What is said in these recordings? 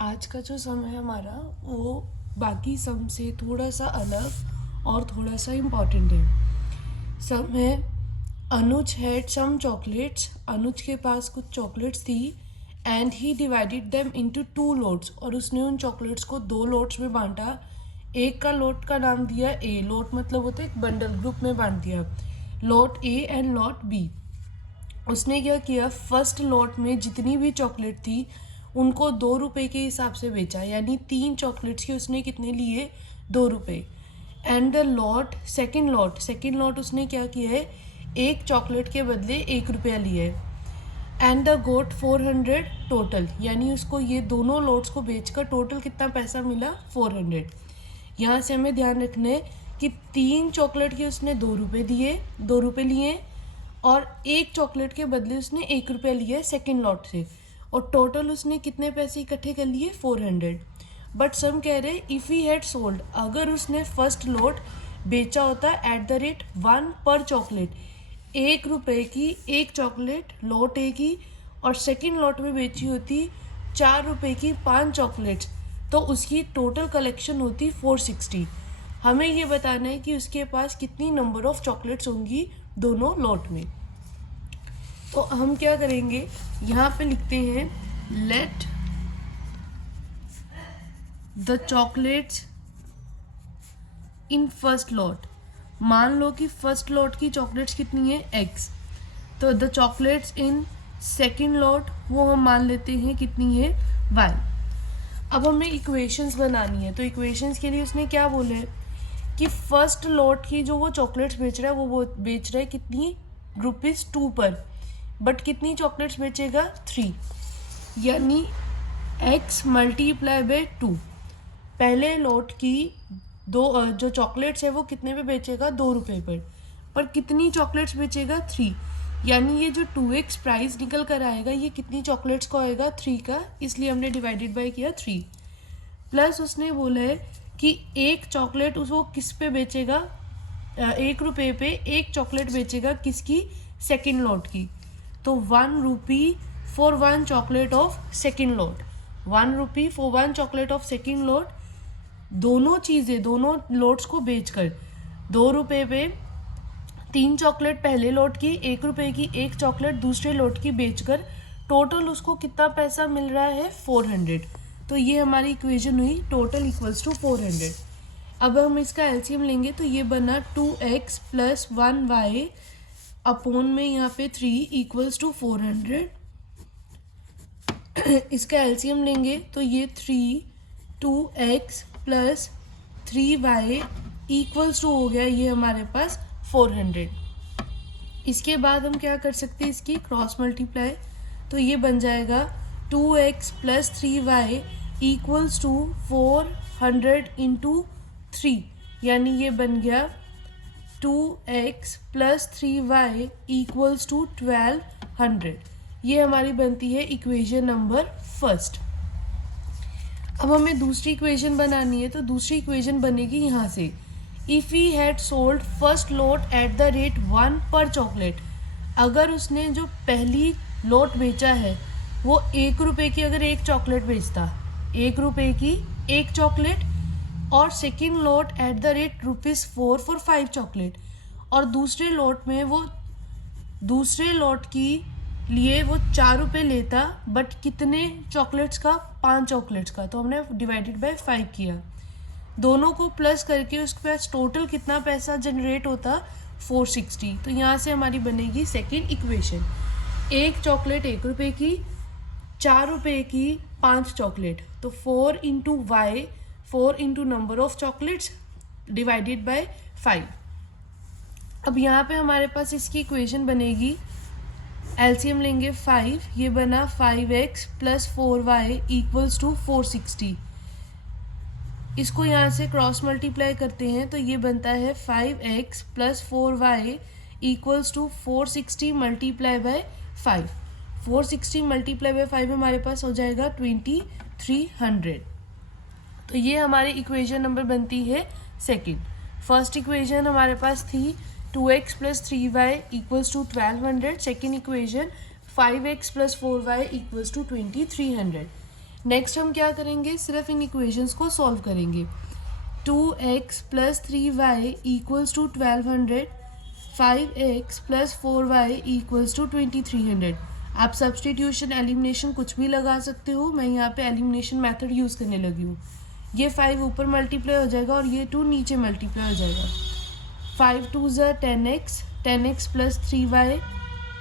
आज का जो सम है हमारा वो बाकी सम से थोड़ा सा अलग और थोड़ा सा इम्पॉर्टेंट है। सम है अनुज हैड सम चॉकलेट्स। अनुज के पास कुछ चॉकलेट्स थी and he divided them into 2 lots, और उसने उन चॉकलेट्स को 2 लोट्स में बांटा। एक का लोट का नाम दिया ए। लोट मतलब होता है एक बंडल, ग्रुप में बांट दिया, lot A and lot B. उसने क्या किया, फर्स्ट लॉट में जितनी भी चॉकलेट थी उनको 2 रुपये के हिसाब से बेचा, यानी 3 चॉकलेट्स के उसने कितने लिए, 2 रुपये। And the lot second lot उसने क्या किया है, एक चॉकलेट के बदले 1 रुपया लिया है। एंड द गोट 400 टोटल, यानी उसको ये दोनों लॉट्स को बेचकर टोटल कितना पैसा मिला, 400। यहाँ से हमें ध्यान रखना है कि 3 चॉकलेट के उसने 2 रुपये दिए, 2 रुपये लिए, और एक चॉकलेट के बदले उसने 1 रुपया लिया सेकेंड लॉट से, और टोटल उसने कितने पैसे इकट्ठे कर लिए, 400। बट सम कह रहे इफ़ ही हैड सोल्ड, अगर उसने फर्स्ट लॉट बेचा होता एट द रेट 1 पर चॉकलेट, 1 रुपये की एक चॉकलेट लॉट ए की, और सेकेंड लॉट में बेची होती 4 रुपये की 5 चॉकलेट्स, तो उसकी टोटल कलेक्शन होती 460। हमें ये बताना है कि उसके पास कितनी नंबर ऑफ चॉकलेट्स होंगी दोनों लॉट में। तो हम क्या करेंगे, यहाँ पे लिखते हैं let the chocolates in first lot. मान लो कि फर्स्ट लॉट की चॉकलेट्स कितनी है, x। तो the chocolates in second lot वो हम मान लेते हैं कितनी है, y। अब हमें इक्वेशंस बनानी है, तो इक्वेशंस के लिए उसने क्या बोला है कि फर्स्ट लॉट की जो वो चॉकलेट्स बेच रहा है वो बेच रहा है कितनी, ₹2 पर, बट कितनी चॉकलेट्स बेचेगा, 3, यानी x मल्टीप्लाई बाय 2। पहले लॉट की जो चॉकलेट्स है वो कितने पे बेचेगा, 2 रुपये पर कितनी चॉकलेट्स बेचेगा, 3, यानी ये जो 2x प्राइस निकल कर आएगा ये कितनी चॉकलेट्स का आएगा, 3 का, इसलिए हमने डिवाइडेड बाय किया 3। प्लस उसने बोला है कि एक चॉकलेट उसको किस पे बेचेगा, 1 रुपये पे एक चॉकलेट बेचेगा, किसकी, सेकेंड लॉट की। तो 1 rupee for 1 chocolate of second lot, 1 rupee for 1 chocolate of second lot. दोनों चीज़ें, दोनों लॉट्स को बेचकर 2 रुपये पे 3 चॉकलेट पहले लॉट की, 1 रुपये की एक चॉकलेट दूसरे लॉट की बेचकर टोटल उसको कितना पैसा मिल रहा है, 400। तो ये हमारी इक्वेशन हुई टोटल इक्वल्स टू 400। अब हम इसका एलसीएम लेंगे तो ये बना 2x प्लस 1y अपॉन में यहाँ पे 3 इक्वल्स टू 400। इसका एलसीएम लेंगे तो ये 2x plus 3y equals to हो गया ये हमारे पास 400। इसके बाद हम क्या कर सकते हैं, इसकी क्रॉस मल्टीप्लाई, तो ये बन जाएगा 2x plus 3y equals to 400 into 3, यानी ये बन गया 2x plus 3y equals to 1200। ये हमारी बनती है इक्वेशन नंबर फर्स्ट। अब हमें दूसरी इक्वेशन बनानी है, तो दूसरी इक्वेशन बनेगी यहाँ से, if he had sold first lot at the rate 1 पर चॉकलेट। अगर उसने जो पहली लॉट बेचा है वो 1 रुपये की अगर एक चॉकलेट बेचता, 1 रुपये की एक चॉकलेट, और second lot at the rate ₹4 for 5 chocolate, और दूसरे लॉट में वो दूसरे लॉट की लिए वो 4 रुपये लेता, बट कितने चॉकलेट्स का, 5 चॉकलेट्स का, तो हमने डिवाइडेड बाय 5 किया। दोनों को प्लस करके उसके पास टोटल कितना पैसा जनरेट होता, 460। तो यहाँ से हमारी बनेगी सेकेंड इक्वेशन, एक चॉकलेट 1 रुपये की, 4 रुपये की 5 चॉकलेट, तो 4 into Y, 4 into number of chocolates divided by 5। अब यहाँ पे हमारे पास इसकी इक्वेशन बनेगी, एलसीएम लेंगे 5, ये बना 5x plus 4y equals to 460। इसको यहाँ से क्रॉस मल्टीप्लाई करते हैं तो ये बनता है 5x plus 4y equals to 460 multiply by 5। 460 multiply by 5 हमारे पास हो जाएगा 2300। तो ये हमारी इक्वेशन नंबर बनती है सेकंड। फर्स्ट इक्वेशन हमारे पास थी 2x plus 3y equals to 1200। Second equation 5x plus 4y equals to 2300। Next हम क्या करेंगे, सिर्फ इन इक्वेशंस को सॉल्व करेंगे। 2x plus 3y equals to 1200, 5x plus 4y equals to 2300। आप सब्सटीट्यूशन एलिमिनेशन कुछ भी लगा सकते हो, मैं यहाँ पे एलिमिनेशन मेथड यूज़ करने लगी हूँ। ये 5 ऊपर मल्टीप्लाई हो जाएगा और ये 2 नीचे मल्टीप्लाई हो जाएगा। 5 2 ज़ा 10x, 10x plus 3y,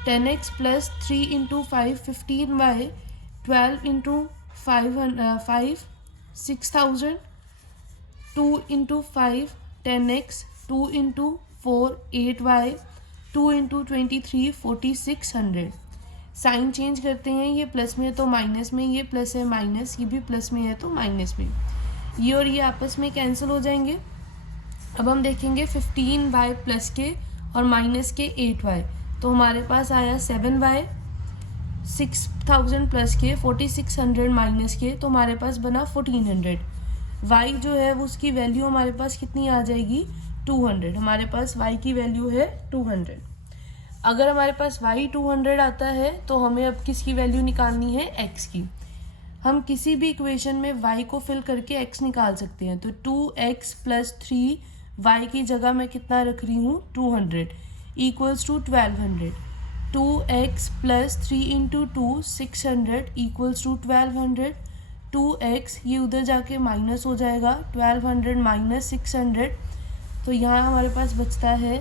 10x plus 3 into 5 15y, 12 into 5 6000, 2 into 5 10x, 2 into 4 8y, 2 into 23 4600। Sign change करते हैं, ये प्लस में है तो माइनस में, ये प्लस है माइनस, ये भी प्लस में है तो माइनस में, ये और ये आपस में कैंसिल हो जाएंगे। अब हम देखेंगे 15y प्लस के और माइनस के 8y, तो हमारे पास आया 7y, 6000 प्लस के 4600 माइनस के, तो हमारे पास बना 1400। y जो है वो उसकी वैल्यू हमारे पास कितनी आ जाएगी, 200। हमारे पास y की वैल्यू है 200। अगर हमारे पास y 200 आता है तो हमें अब किसकी वैल्यू निकालनी है, x की। हम किसी भी इक्वेशन में y को फिल करके x निकाल सकते हैं। तो 2x प्लस 3y की जगह मैं कितना रख रही हूँ, 200 equals to 1200। 2x plus 3 into 2 600 equals to 1200। 2x ये उधर जाके माइनस हो जाएगा, 1200 माइनस 600, तो यहाँ हमारे पास बचता है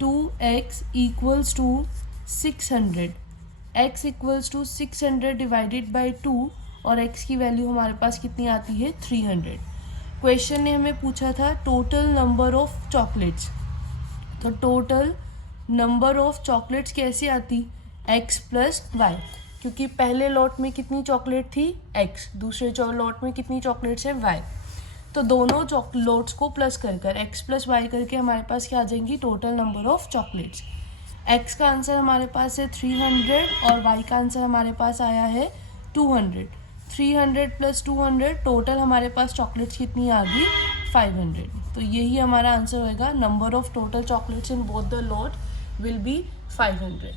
2x equals to 600। x equals to 600 divided by 2 और x की वैल्यू हमारे पास कितनी आती है, 300। क्वेश्चन ने हमें पूछा था टोटल नंबर ऑफ चॉकलेट्स, तो टोटल नंबर ऑफ चॉकलेट्स कैसे आती, x प्लस वाई, क्योंकि पहले लॉट में कितनी चॉकलेट थी, x, दूसरे लॉट में कितनी चॉकलेट्स है, y, तो दोनों लॉट्स को प्लस कर कर x प्लस वाई करके हमारे पास क्या आ जाएंगी, total number of chocolates. x का आंसर हमारे पास है 300 और y का आंसर हमारे पास आया है 200। 300 प्लस 200, टोटल हमारे पास चॉकलेट्स कितनी आ गई, 500। तो यही हमारा आंसर होएगा, number of total chocolates in both the lot will be 500।